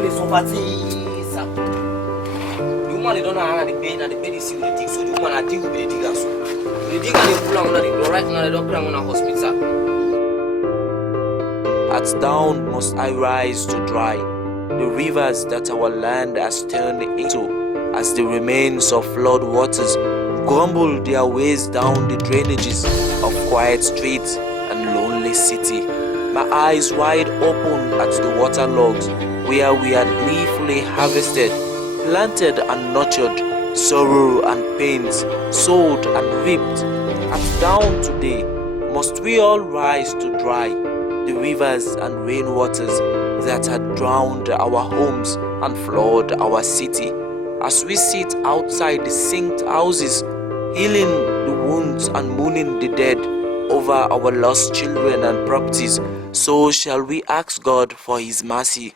man is suffer. The woman don't know how the bed is in the dig, so the woman I dig with the digger. So the digger they pull on the right now they don't cry on a hospital. At dawn must I rise to dry the rivers that our land has turned into, as the remains of flood waters grumble their ways down the drainages of quiet streets and lonely city. My eyes wide open at the waterlogs where we had gleefully harvested, planted and nurtured, sorrow and pains, sowed and reaped. At dawn today must we all rise to dry the rivers and rainwaters that had drowned our homes and flooded our city. As we sit outside the sinked houses, healing the wounds and mourning the dead over our lost children and properties, so shall we ask God for His mercy.